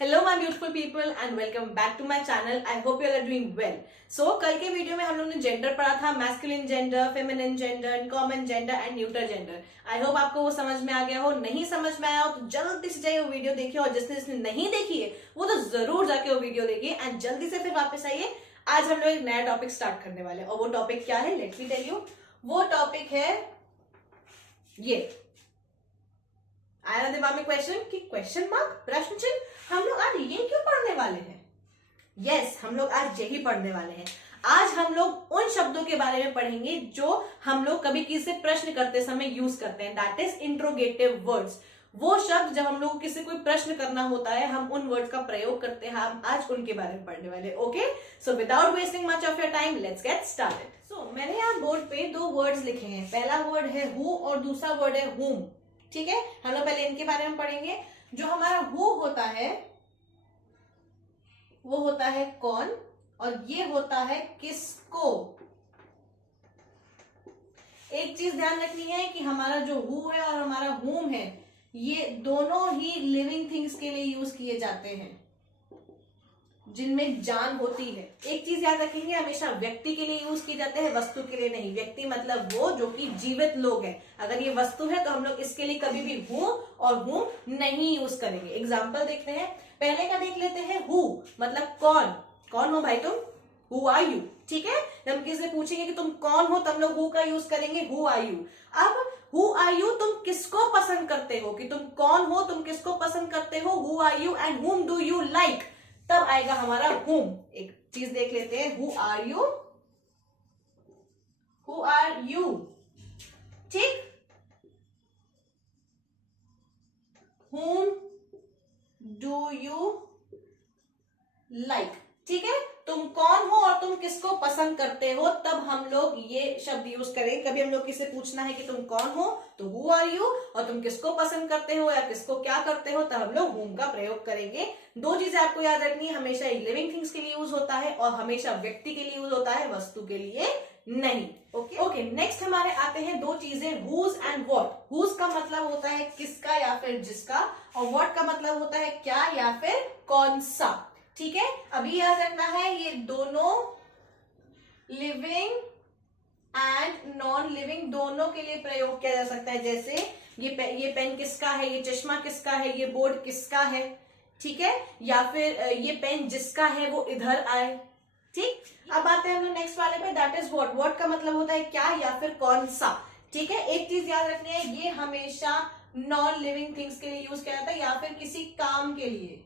Hello my beautiful people and welcome back to my channel. I hope you are doing well. So कल के video में हम लोगों ने जेंडर पढ़ा था, masculine gender, feminine gender, common gender and neutral gender. I hope आपको वो समझ में आ गया हो। नहीं समझ में आया हो तो जल्दी से जाइए वो वीडियो देखिए, और जिसने नहीं देखी है वो तो जरूर जाके वो वीडियो देखिए एंड जल्दी से फिर वापस आइए। आज हम लोग एक नया टॉपिक स्टार्ट करने वाले हैं और वो टॉपिक क्या है, लेट मी टेल यू। वो टॉपिक है ये, आया दिमाग में क्वेश्चन कि क्वेश्चन मार्क, प्रश्न चिन्ह। हम लोग आज ये क्यों पढ़ने वाले हैं? यस, हम लोग आज यही पढ़ने वाले हैं। आज हम लोग उन शब्दों के बारे में पढ़ेंगे जो हम लोग कभी किसी से प्रश्न करते समय यूज करते हैं, दैट इज इंट्रोगेटिव वर्ड्स। वो शब्द जब हम लोग को किसी कोई प्रश्न करना होता है, हम उन वर्ड्स का प्रयोग करते हैं। हम आज उनके बारे में पढ़ने वाले। Okay, so without wasting much of your time let's get started. So मैंने यहाँ बोर्ड पे दो वर्ड्स लिखे हैं। पहला वर्ड है हु और दूसरा वर्ड है हुम। ठीक है, हम लोग पहले इनके बारे में पढ़ेंगे। जो हमारा हु होता है वो होता है कौन, और ये होता है किसको। एक चीज ध्यान रखनी है कि हमारा जो हु है और हमारा हुम है, ये दोनों ही लिविंग थिंग्स के लिए यूज किए जाते हैं जिनमें जान होती है। एक चीज याद रखेंगे, हमेशा व्यक्ति के लिए यूज किए जाते हैं, वस्तु के लिए नहीं। व्यक्ति मतलब वो जो कि जीवित लोग हैं। अगर ये वस्तु है तो हम लोग इसके लिए कभी भी हु और हुम नहीं यूज करेंगे। एग्जाम्पल देखते हैं, पहले का देख लेते हैं। हु मतलब कौन। कौन हो भाई तुम? Who are you. ठीक है, जब हम किसी से पूछेंगे कि तुम कौन हो, तब लोग हु का यूज करेंगे, हु आर यू। अब हु आर यू, तुम किसको पसंद करते हो, कि तुम कौन हो, तुम किसको पसंद करते हो, who are you and whom do you like, तब आएगा हमारा हुम। एक चीज देख लेते हैं, who are you, who are you. ठीक, हुम डू यू लाइक। ठीक है, तुम कौन हो और तुम किसको पसंद करते हो, तब हम लोग ये शब्द यूज करें। कभी हम लोग किसी से पूछना है कि तुम कौन हो, तो हु आर यू, और तुम किसको पसंद करते हो या किसको क्या करते हो, तब हम लोग हुम का प्रयोग करेंगे। दो चीजें आपको याद रखनी है, हमेशा लिविंग थिंग्स के लिए यूज होता है और हमेशा व्यक्ति के लिए यूज होता है, वस्तु के लिए नहीं। ओके, नेक्स्ट हमारे आते हैं दो चीजें, हुज एंड व्हाट। हुज का मतलब होता है किसका या फिर जिसका, और व्हाट का मतलब होता है क्या या फिर कौन सा। ठीक है, अभी याद रखना है ये दोनों लिविंग एंड नॉन लिविंग दोनों के लिए प्रयोग किया जा सकता है। जैसे ये पेन किसका है, ये चश्मा किसका है, ये बोर्ड किसका है। ठीक है, या फिर ये पेन जिसका है वो इधर आए। ठीक, अब आते हैं हम लोग नेक्स्ट वाले पे, दैट इज व्हाट। व्हाट का मतलब होता है क्या या फिर कौन सा। ठीक है, एक चीज याद रखनी है, ये हमेशा नॉन लिविंग थिंग्स के लिए यूज किया जाता है या फिर किसी काम के लिए।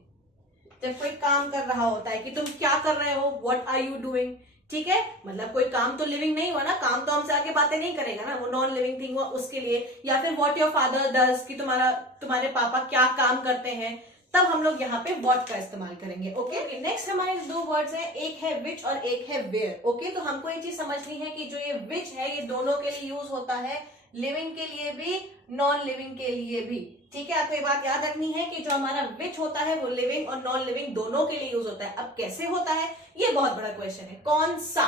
जब कोई काम कर रहा होता है कि तुम क्या कर रहे हो, व्हाट आर यू डूइंग। ठीक है, मतलब कोई काम तो लिविंग नहीं हुआ ना, काम तो हमसे आके बातें नहीं करेगा ना, वो नॉन लिविंग थिंग हुआ उसके लिए। या फिर व्हाट योर फादर डज, कि तुम्हारे पापा क्या काम करते हैं, तब हम लोग यहाँ पे व्हाट का इस्तेमाल करेंगे। ओके, नेक्स्ट हमारे दो वर्ड्स हैं, एक है विच और एक है वेयर। ओके, तो हमको ये चीज समझनी है कि जो ये विच है ये दोनों के लिए यूज होता है, लिविंग के लिए भी नॉन लिविंग के लिए भी। ठीक है, आपको ये बात याद रखनी है कि जो हमारा विच होता है वो लिविंग और नॉन लिविंग दोनों के लिए यूज होता है। अब कैसे होता है ये बहुत बड़ा क्वेश्चन है। कौन सा,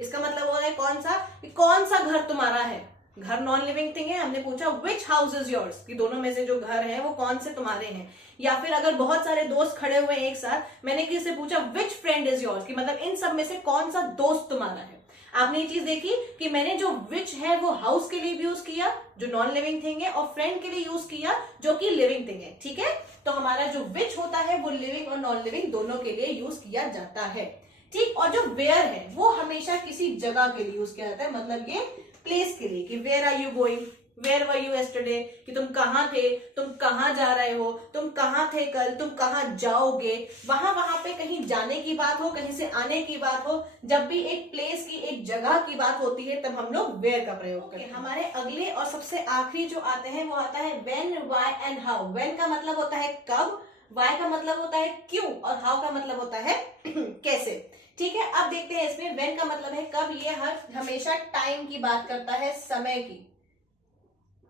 इसका मतलब होता है कौन सा, कि कौन सा घर तुम्हारा है। घर नॉन लिविंग थिंग है, हमने पूछा विच हाउस इज योर्स, कि दोनों में से जो घर है वो कौन से तुम्हारे हैं। या फिर अगर बहुत सारे दोस्त खड़े हुए हैं एक साथ, मैंने किसी से पूछा विच फ्रेंड इज योर्स, कि मतलब इन सब में से कौन सा दोस्त तुम्हारा है। आपने ये चीज देखी कि मैंने जो विच है वो हाउस के लिए भी यूज किया जो नॉन लिविंग थिंग है, और फ्रेंड के लिए यूज किया जो कि लिविंग थिंग है। ठीक है, तो हमारा जो विच होता है वो लिविंग और नॉन लिविंग दोनों के लिए यूज किया जाता है। ठीक, और जो वेयर है वो हमेशा किसी जगह के लिए यूज किया जाता है, मतलब ये प्लेस के लिए, कि where are you going, where were you yesterday, कि तुम कहाँ थे, तुम कहाँ जा रहे हो, तुम कहाँ थे कल, तुम कहाँ जाओगे। वहां पे कहीं जाने की बात हो, कहीं से आने की बात हो, जब भी एक प्लेस की, एक जगह की बात होती है, तब हम लोग वेयर का प्रयोग करें। हमारे अगले और सबसे आखिरी जो आते हैं वो आता है when, why and how. When का मतलब होता है कब, व्हाई का मतलब होता है क्यों, और हाउ का मतलब होता है कैसे। ठीक है, अब देखते हैं इसमें व्हेन का मतलब है कब, ये हमेशा टाइम की बात करता है, समय की।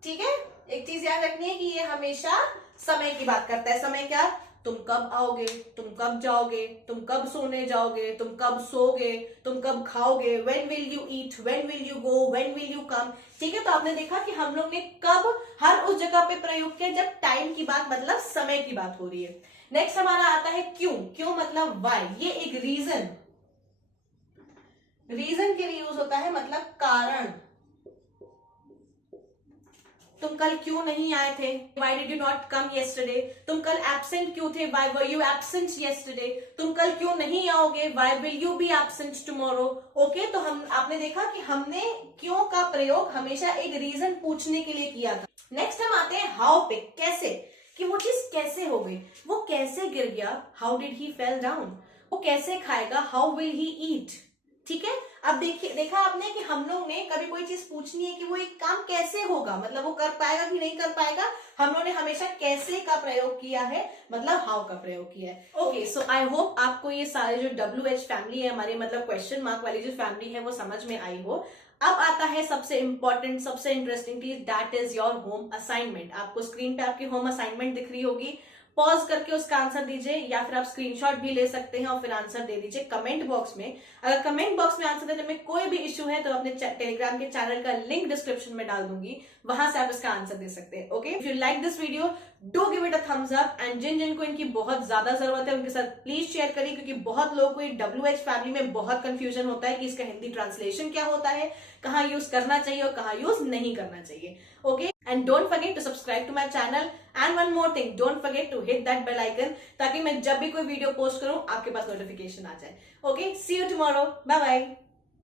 ठीक है, एक चीज याद रखनी है कि ये हमेशा समय की बात करता है। समय क्या, तुम कब आओगे, तुम कब जाओगे, तुम कब सोने जाओगे, तुम कब सोगे, तुम कब खाओगे, when will you eat, when will you go, when will you come. ठीक है, तो आपने देखा कि हम लोग ने कब हर उस जगह पे प्रयोग किया जब टाइम की बात, मतलब समय की बात हो रही है। नेक्स्ट हमारा आता है क्यों। क्यों मतलब वाई, ये एक रीजन के लिए यूज होता है, मतलब कारण। तुम कल क्यों नहीं आए थे, why did you not come yesterday. तुम कल एब्सेंट क्यों थे, why were you absent yesterday. तुम कल क्यों नहीं आओगे, why will you be absent tomorrow. Okay, तो हम आपने देखा कि हमने क्यों का प्रयोग हमेशा एक रीजन पूछने के लिए किया था। नेक्स्ट हम आते हैं हाउ पे, कैसे, कि वो चीज कैसे हो गई, वो कैसे गिर गया, how did he fell down. वो कैसे खाएगा, हाउ विल ही ईट। ठीक है, अब देखिए, देखा आपने कि हम लोग ने कभी कोई चीज पूछनी है कि वो एक काम कैसे होगा, मतलब वो कर पाएगा कि नहीं कर पाएगा, हम लोगों ने हमेशा कैसे का प्रयोग किया है, मतलब हाउ का प्रयोग किया है। ओके, सो आई होप आपको ये सारे जो WH फैमिली है हमारी, मतलब क्वेश्चन मार्क वाली जो फैमिली है वो समझ में आई हो। अब आता है सबसे इंपॉर्टेंट, सबसे इंटरेस्टिंग चीज, that is your home assignment. आपको स्क्रीन पे आपकी होम असाइनमेंट दिख रही होगी, पॉज करके उसका आंसर दीजिए, या फिर आप स्क्रीनशॉट भी ले सकते हैं और फिर आंसर दे दीजिए कमेंट बॉक्स में। अगर कमेंट बॉक्स में आंसर देने में कोई भी इश्यू है तो अपने टेलीग्राम के चैनल का लिंक डिस्क्रिप्शन में डाल दूंगी, वहां से आप इसका आंसर दे सकते हैं। Okay, if you like this video do give it a thumbs up, and जिन जिनको इनकी बहुत ज्यादा जरूरत है उनके साथ प्लीज शेयर करिए, क्योंकि बहुत लोगों को WH फैमिली में बहुत कंफ्यूजन होता है कि इसका हिंदी ट्रांसलेशन क्या होता है, कहाँ यूज करना चाहिए और कहाँ यूज नहीं करना चाहिए। Okay, and don't forget to subscribe to my channel, and one more thing, don't forget to hit that bell icon, ताकि मैं जब भी कोई वीडियो पोस्ट करूं आपके पास नोटिफिकेशन आ जाए। Okay, see you tomorrow, bye bye.